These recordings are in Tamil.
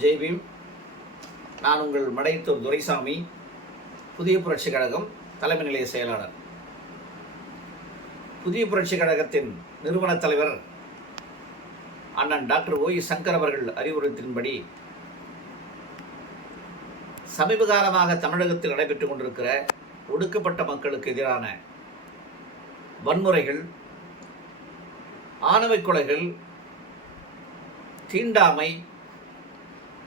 ஜெய்பீம் நான் உங்கள் மடைத்தூர் துரைசாமி புதிய புரட்சி கழகம் தலைமை நிலைய செயலாளர். புதிய புரட்சி கழகத்தின் நிறுவன தலைவர் அண்ணன் டாக்டர் ஓய் சங்கர் அவர்கள் அறிவுறுத்தின்படி சமீப காலமாக தமிழகத்தில் நடைபெற்றுக் கொண்டிருக்கிற ஒடுக்கப்பட்ட மக்களுக்கு எதிரான வன்முறைகள் ஆணவை கொலைகள் தீண்டாமை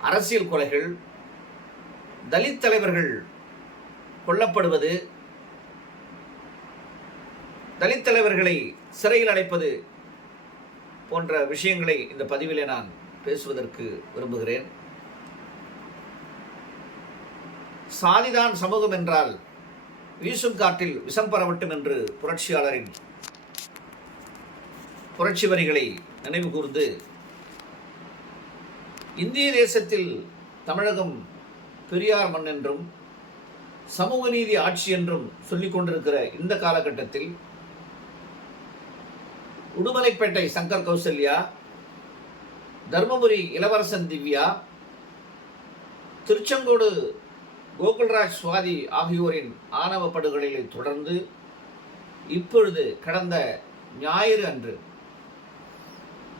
அரசியல் கொலைகள் தலித் தலைவர்கள் கொல்லப்படுவது தலித் தலைவர்களை சிறையில் அடைப்பது போன்ற விஷயங்களை இந்த பதிவிலே நான் பேசுவதற்கு விரும்புகிறேன். சாதிதான் சமூகம் என்றால் வீசும் காற்றில் விஷம் பரவட்டும் என்று புரட்சியாளரின் புரட்சி வரிகளை நினைவு கூர்ந்து இந்திய தேசத்தில் தமிழகம் பெரியார் மண் என்றும் சமூக நீதி ஆட்சி என்றும் சொல்லிக் கொண்டிருக்கிற இந்த காலகட்டத்தில் உடுமலைப்பேட்டை சங்கர் கௌசல்யா தர்மபுரி இளவரசன் திவ்யா திருச்செங்கோடு கோகுல்ராஜ் சுவாதி ஆகியோரின் ஆணவ படுகொலைகளை தொடர்ந்து இப்பொழுது கடந்த ஞாயிறு அன்று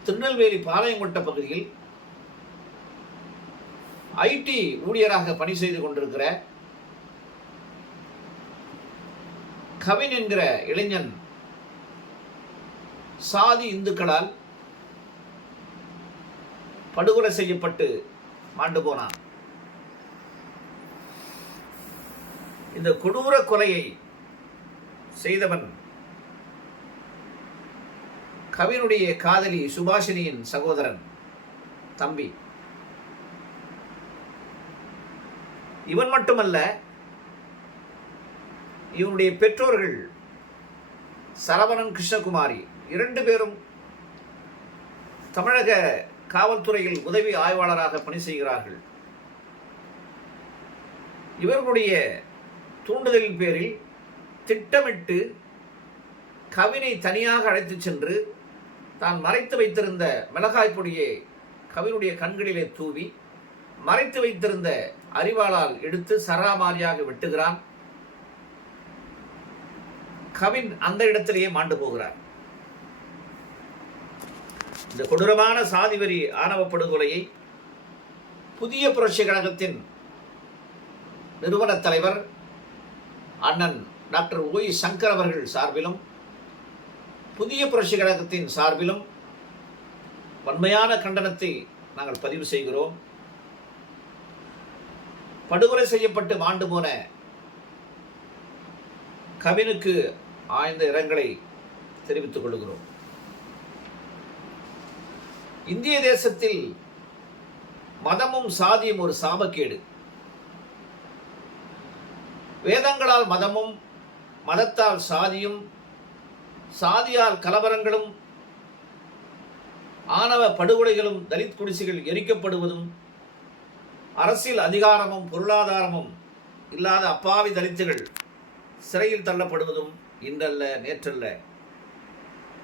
திருநெல்வேலி பாளையங்கோட்ட பகுதியில் ஐடி ஊழியராக பணி செய்து கொண்டிருக்கிற கவின் என்கிற இளைஞன் சாதி இந்துக்களால் படுகொலை செய்யப்பட்டு மாண்டு போனான். இந்த கொடூர கொலையை செய்தவன் கவினுடைய காதலி சுபாஷினியின் சகோதரன் தம்பி. இவன் மட்டுமல்ல இவனுடைய பெற்றோர்கள் சரவணன் கிருஷ்ணகுமாரி இரண்டு பேரும் தமிழக காவல்துறையில் உதவி ஆய்வாளராக பணி செய்கிறார்கள். இவர்களுடைய தூண்டுதலின் பேரில் திட்டமிட்டு கவினை தனியாக அழைத்துச் சென்று தான் மறைத்து வைத்திருந்த மிளகாய் பொடியை கவினுடைய கண்களிலே தூவி மறைத்து வைத்திருந்த அறிவாளால் எடுத்து சராமாரியாக வெட்டுகிறான். கவின் அந்த இடத்திலேயே மாண்டு போகிறார். இந்த கொடூரமான சாதிவரி ஆணவ படுகொலையை புதிய புரட்சி கழகத்தின் நிறுவன தலைவர் அண்ணன் டாக்டர் ஒய் சங்கர் அவர்கள் சார்பிலும் புதிய புரட்சி கழகத்தின் சார்பிலும் வன்மையான கண்டனத்தை நாங்கள் பதிவு செய்கிறோம். படுகொலை செய்யப்பட்டு மாண்டு போன கவினுக்கு ஆழ்ந்த இரங்கலை தெரிவித்துக் கொள்கிறோம். இந்திய தேசத்தில் மதமும் சாதியும் ஒரு சாபக்கேடு. வேதங்களால் மதமும் மதத்தால் சாதியும் சாதியால் கலவரங்களும் ஆணவ படுகொலைகளும் தலித் குடிசைகள் எரிக்கப்படுவதும் அரசியல் அதிகாரமும் பொருளாதாரமும் இல்லாத அப்பாவி தலித்துகள் சிறையில் தள்ளப்படுவதும் இன்றல்ல நேற்றல்ல.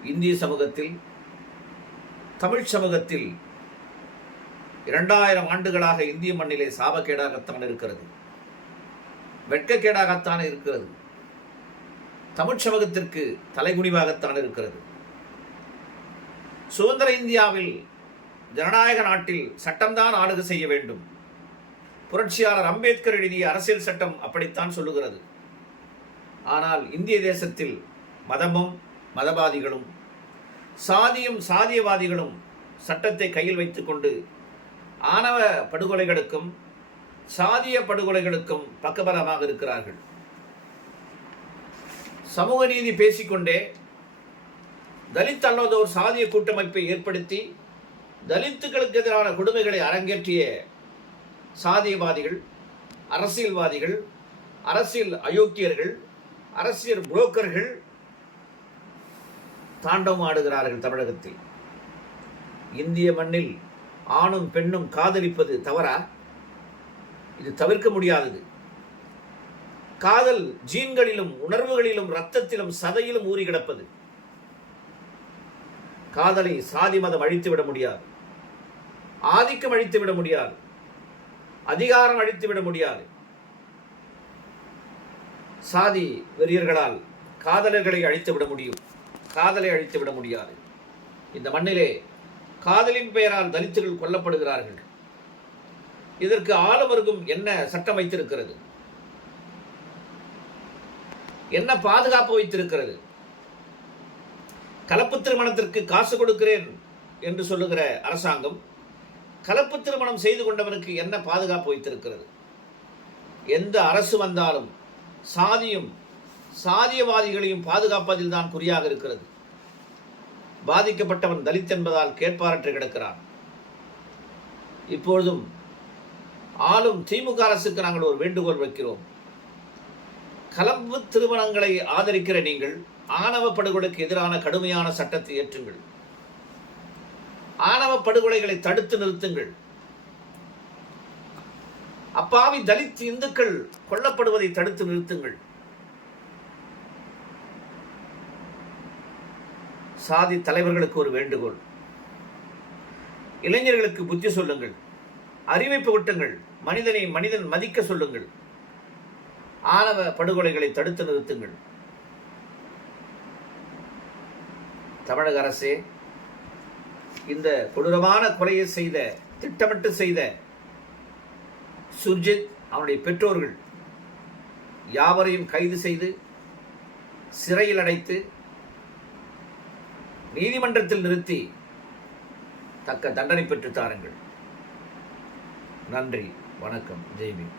இந்திய சமூகத்தில் தமிழ் சமூகத்தில் இரண்டாயிரம் ஆண்டுகளாக இந்திய மண்ணிலே சாபக்கேடாகத்தான் இருக்கிறது. வெட்கக்கேடாகத்தான் இருக்கிறது. தமிழ் சமூகத்திற்கு தலைகுனிவாகத்தான் இருக்கிறது. சுதந்திர இந்தியாவில் ஜனநாயக நாட்டில் சட்டம்தான் ஆளுகை செய்ய வேண்டும். புரட்சியாளர் அம்பேத்கர் எழுதிய அரசியல் சட்டம் அப்படித்தான் சொல்லுகிறது. ஆனால் இந்திய தேசத்தில் மதமும் மதவாதிகளும் சாதியும் சாதியவாதிகளும் சட்டத்தை கையில் வைத்துக்கொண்டு ஆணவ படுகொலைகளுக்கும் சாதிய படுகொலைகளுக்கும் பக்கபலமாக இருக்கிறார்கள். சமூக நீதி பேசிக்கொண்டே தலித் அல்லாதோர் சாதிய கூட்டமைப்பை ஏற்படுத்தி தலித்துகளுக்கு எதிரான கொடுமைகளை அரங்கேற்றிய சாதியவாதிகள் அரசியல்வாதிகள் அரசியல் அயோக்கியர்கள் அரசியல் புரோக்கர்கள் தாண்டவம் ஆடுகிறார்கள் தமிழகத்தில். இந்திய மண்ணில் ஆணும் பெண்ணும் காதலிப்பது தவறா? இது தவிர்க்க முடியாதது. காதல் ஜீன்களிலும் உணர்வுகளிலும் ரத்தத்திலும் சதையிலும் ஊறி கிடப்பது. காதலை சாதி மதம் அழித்து விட முடியாது. ஆதிக்கம் அழித்து விட முடியாது. அதிகாரம் அழித்துவிட முடியாது. சாதி வெறியர்களால் காதலர்களை அழித்துவிட முடியும். காதலை அழித்துவிட முடியாது. இந்த மண்ணிலே காதலின் பெயரால் தலித்துகள் கொல்லப்படுகிறார்கள். இதற்கு ஆளுவருக்கும் என்ன சட்டம் வைத்திருக்கிறது? என்ன பாதுகாப்பு வைத்திருக்கிறது? கலப்பு திருமணத்திற்கு காசு கொடுக்கிறேன் என்று சொல்லுகிற அரசாங்கம் கலப்பு திருமணம் செய்து கொண்டவனுக்கு என்ன பாதுகாப்பு வைத்திருக்கிறது? எந்த அரசு வந்தாலும் சாதியும் சாதியவாதிகளையும் பாதுகாப்பதில் தான் குறியாக இருக்கிறது. பாதிக்கப்பட்டவன் தலித் என்பதால் கேட்பாரற்று கிடக்கிறான். இப்பொழுதும் ஆளும் திமுக அரசுக்கு நாங்கள் ஒரு வேண்டுகோள் வைக்கிறோம். கலப்பு திருமணங்களை ஆதரிக்கிற நீங்கள் ஆணவ படுகொலைக்கு எதிரான கடுமையான சட்டத்தை ஏற்றுங்கள் ஆணவ படுகொலைகளை தடுத்து நிறுத்துங்கள். அப்பாவி தலித் இந்துக்கள் கொல்லப்படுவதை தடுத்து நிறுத்துங்கள். சாதி தலைவர்களுக்கு ஒரு வேண்டுகோள். இளைஞர்களுக்கு புத்தி சொல்லுங்கள். அறிவை புகட்டுங்கள். மனிதனை மனிதன் மதிக்க சொல்லுங்கள். ஆணவ படுகொலைகளை தடுத்து நிறுத்துங்கள். தமிழக அரசே இந்த கொடூரமான கொலையை செய்த திட்டமிட்டு செய்த சுர்ஜித் அவனுடைய பெற்றோர்கள் யாவரையும் கைது செய்து சிறையில் அடைத்து நீதிமன்றத்தில் நிறுத்தி தக்க தண்டனை பெற்று தாருங்கள். நன்றி வணக்கம் ஜெய்பீம்.